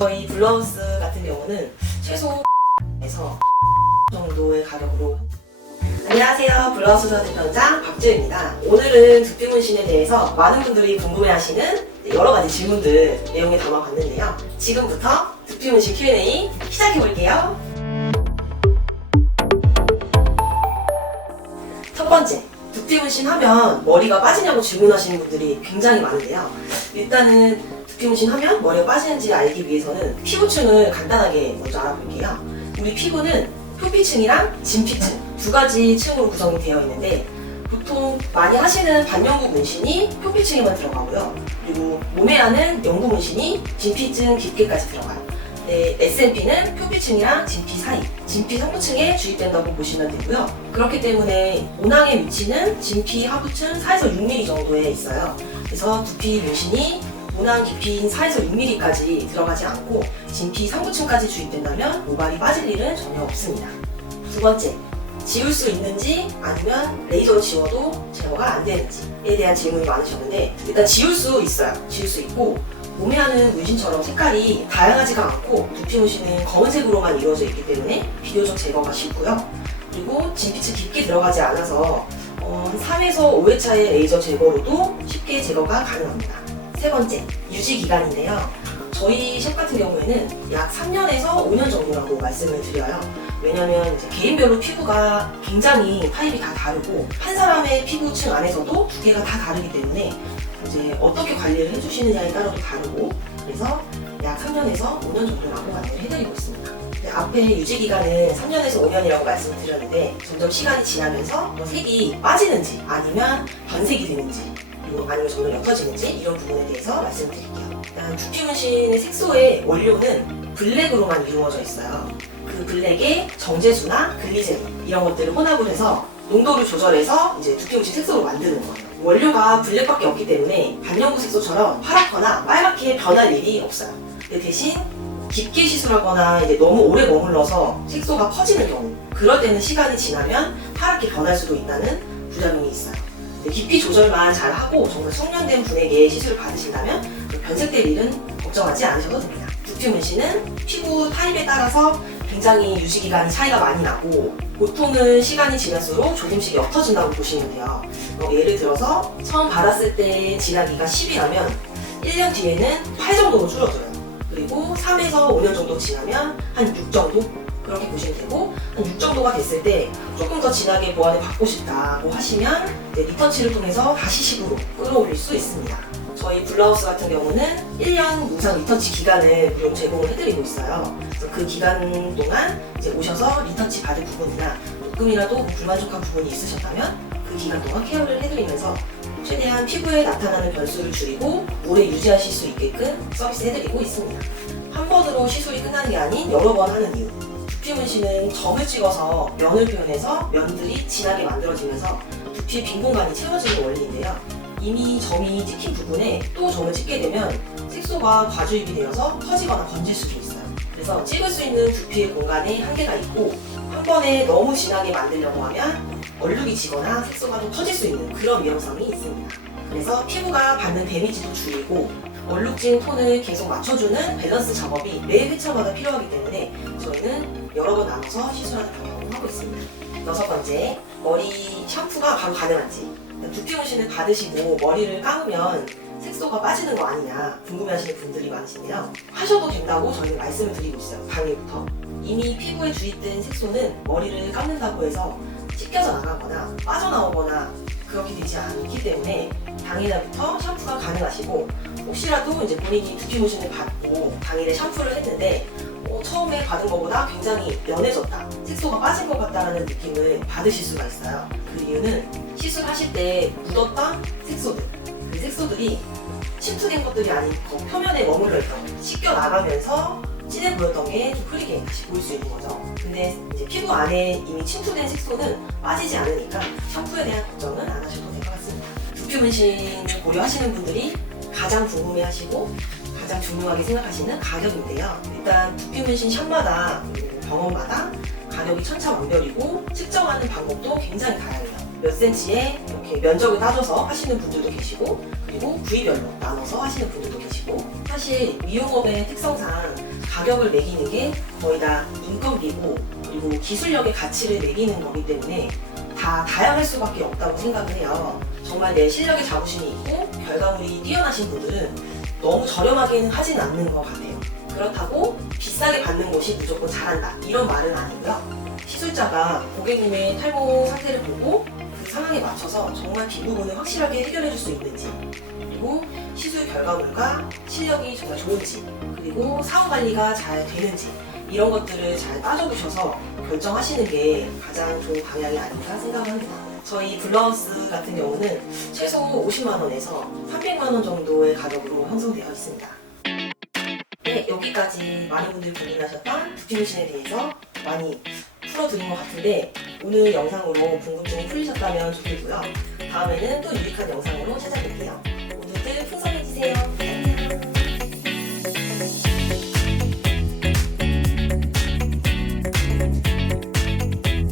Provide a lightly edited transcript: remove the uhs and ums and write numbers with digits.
저희 블러하우스 같은 경우는 최소에서 정도의 가격으로. 안녕하세요, 블러하우스 대표장 박지우입니다. 오늘은 두피 문신에 대해서 많은 분들이 궁금해하시는 여러 가지 질문들 내용에 담아봤는데요. 지금부터 두피 문신 Q&A 시작해볼게요. 첫 번째, 두피 문신 하면 머리가 빠지냐고 질문하시는 분들이 굉장히 많은데요. 일단은 두피 문신 하면 머리가 빠지는지 알기 위해서는 피부층을 간단하게 먼저 알아볼게요. 우리 피부는 표피층이랑 진피층 두 가지 층으로 구성이 되어 있는데, 보통 많이 하시는 반영구 문신이 표피층에만 들어가고요. 그리고 몸에 하는 영구 문신이 진피층 깊게까지 들어가요. 네, SMP는 표피층이랑 진피 사이, 진피 상부층에 주입된다고 보시면 되고요. 그렇기 때문에 모낭에 위치는 진피 하부층 4에서 6mm 정도에 있어요. 그래서 두피 문신이 모낭 깊이인 4에서 6mm까지 들어가지 않고 진피 상부층까지 주입된다면 모발이 빠질 일은 전혀 없습니다. 두 번째, 지울 수 있는지 아니면 레이저로 지워도 제거가 안 되는지에 대한 질문이 많으셨는데, 일단 지울 수 있어요. 지울 수 있고, 몸에 하는 문신처럼 색깔이 다양하지가 않고 두피 문신은 검은색으로만 이루어져 있기 때문에 비교적 제거가 쉽고요. 그리고 진피층 깊게 들어가지 않아서 한 3에서 5회차의 레이저 제거로도 쉽게 제거가 가능합니다. 세 번째, 유지 기간인데요. 저희 샵 같은 경우에는 약 3년에서 5년 정도라고 말씀을 드려요. 왜냐면 이제 개인별로 피부가 굉장히 타입이 다 다르고, 한 사람의 피부층 안에서도 두께가 다 다르기 때문에 이제 어떻게 관리를 해주시느냐에 따라도 다르고, 그래서 약 3년에서 5년 정도라고 안내를 해드리고 있습니다. 앞에 유지 기간은 3년에서 5년이라고 말씀을 드렸는데, 점점 시간이 지나면서 색이 빠지는지 아니면 변색이 되는지, 그리고 아니면 점점 옅어지는지, 이런 부분에 대해서 말씀을 드릴게요. 일단 두피 문신의 색소의 원료는 블랙으로만 이루어져 있어요. 그 블랙에 정제수나 글리세린 이런 것들을 혼합을 해서 농도를 조절해서 이제 두피 문신 색소로 만드는 거예요. 원료가 블랙밖에 없기 때문에 반영구 색소처럼 파랗거나 빨갛게 변할 일이 없어요. 근데 대신 깊게 시술하거나 이제 너무 오래 머물러서 색소가 퍼지는 경우, 그럴 때는 시간이 지나면 파랗게 변할 수도 있다는 부작용이 있어요. 깊이 조절만 잘하고 정말 숙련된 분에게 시술을 받으신다면 변색될 일은 걱정하지 않으셔도 됩니다. 두피 문신은 피부 타입에 따라서 굉장히 유지기간이 차이가 많이 나고, 보통은 시간이 지날수록 조금씩 옅어진다고 보시면 돼요. 예를 들어서 처음 받았을 때 지나기가 10이라면 1년 뒤에는 8 정도로 줄어들어요. 그리고 3에서 5년 정도 지나면 한 6 정도? 그렇게 보시면 되고, 한 6 정도가 됐을 때 조금 더 진하게 보완을 받고 싶다고 하시면 리터치를 통해서 다시 식으로 끌어올릴 수 있습니다. 저희 블러하우스 같은 경우는 1년 무상 리터치 기간을 무료 제공을 해드리고 있어요. 그래서 그 기간 동안 이제 오셔서 리터치 받을 부분이나 조금이라도 불만족한 부분이 있으셨다면 그 기간 동안 케어를 해드리면서 최대한 피부에 나타나는 변수를 줄이고 오래 유지하실 수 있게끔 서비스 해드리고 있습니다. 한 번으로 시술이 끝나는 게 아닌 여러 번 하는 이유. 두피 문신은 점을 찍어서 면을 표현해서 면들이 진하게 만들어지면서 두피의 빈 공간이 채워지는 원리인데요. 이미 점이 찍힌 부분에 또 점을 찍게 되면 색소가 과주입이 되어서 퍼지거나 번질 수도 있어요. 그래서 찍을 수 있는 두피의 공간에 한계가 있고, 한 번에 너무 진하게 만들려고 하면 얼룩이 지거나 색소가 또 퍼질 수 있는 그런 위험성이 있습니다. 그래서 피부가 받는 데미지도 줄이고, 얼룩진 톤을 계속 맞춰주는 밸런스 작업이 매 회차마다 필요하기 때문에 저희는 여러 번 나눠서 시술하는 방향으로 하고 있습니다. 여섯 번째, 머리 샴푸가 바로 가능한지. 두피 문신을 받으시고 머리를 감으면 색소가 빠지는 거 아니냐 궁금해하시는 분들이 많으신데요. 하셔도 된다고 저희는 말씀을 드리고 있어요. 당일부터. 이미 피부에 주입된 색소는 머리를 감는다고 해서 찢겨져 나가거나 빠져나오거나 그렇게 되지 않기 때문에 당일날부터 샴푸가 가능하시고, 혹시라도 이제 본인이 두피 문신을 받고 당일에 샴푸를 했는데 처음에 받은 것보다 굉장히 연해졌다, 색소가 빠진 것 같다라는 느낌을 받으실 수가 있어요. 그 이유는 시술하실 때 묻었던 색소들, 그 색소들이 침투된 것들이 아니고 표면에 머물러 있던 거, 씻겨 나가면서 진해 보였던 게 좀 흐리게 다시 보일 수 있는 거죠. 근데 이제 피부 안에 이미 침투된 색소는 빠지지 않으니까 샴푸에 대한 걱정은 안 하셔도 될 것 같습니다. 두피 문신을 고려하시는 분들이 가장 궁금해하시고 가장 중요하게 생각하시는 가격인데요. 일단 두피 문신 샵마다 병원마다 가격이 천차만별이고 측정하는 방법도 굉장히 다양해요. 몇 센치에 이렇게 면적을 따져서 하시는 분들도 계시고, 그리고 부위별로 나눠서 하시는 분들도 계시고, 사실 미용업의 특성상 가격을 매기는 게 거의 다 인건비고 그리고 기술력의 가치를 매기는 거기 때문에 다 다양할 수밖에 없다고 생각을 해요. 정말 내 실력에 자부심이 있고 결과물이 뛰어나신 분들은 너무 저렴하게는 하진 않는 것 같아요. 그렇다고 비싸게 받는 곳이 무조건 잘한다 이런 말은 아니고요. 시술자가 고객님의 탈모 상태를 보고 그 상황에 맞춰서 정말 뒷부분을 확실하게 해결해 줄 수 있는지, 그리고 시술 결과물과 실력이 정말 좋은지, 그리고 사후 관리가 잘 되는지 이런 것들을 잘 따져보셔서 결정하시는 게 가장 좋은 방향이 아닌가 생각합니다. 저희 블러하우스 같은 경우는 최소 50만 원에서 300만 원 정도의 가격으로 형성되어 있습니다. 네, 여기까지 많은 분들이 고민하셨던 두피문신에 대해서 많이 풀어드린 것 같은데 오늘 영상으로 궁금증이 풀리셨다면 좋겠고요. 다음에는 또 유익한 영상으로 찾아뵐게요. 모두들 풍성해지세요.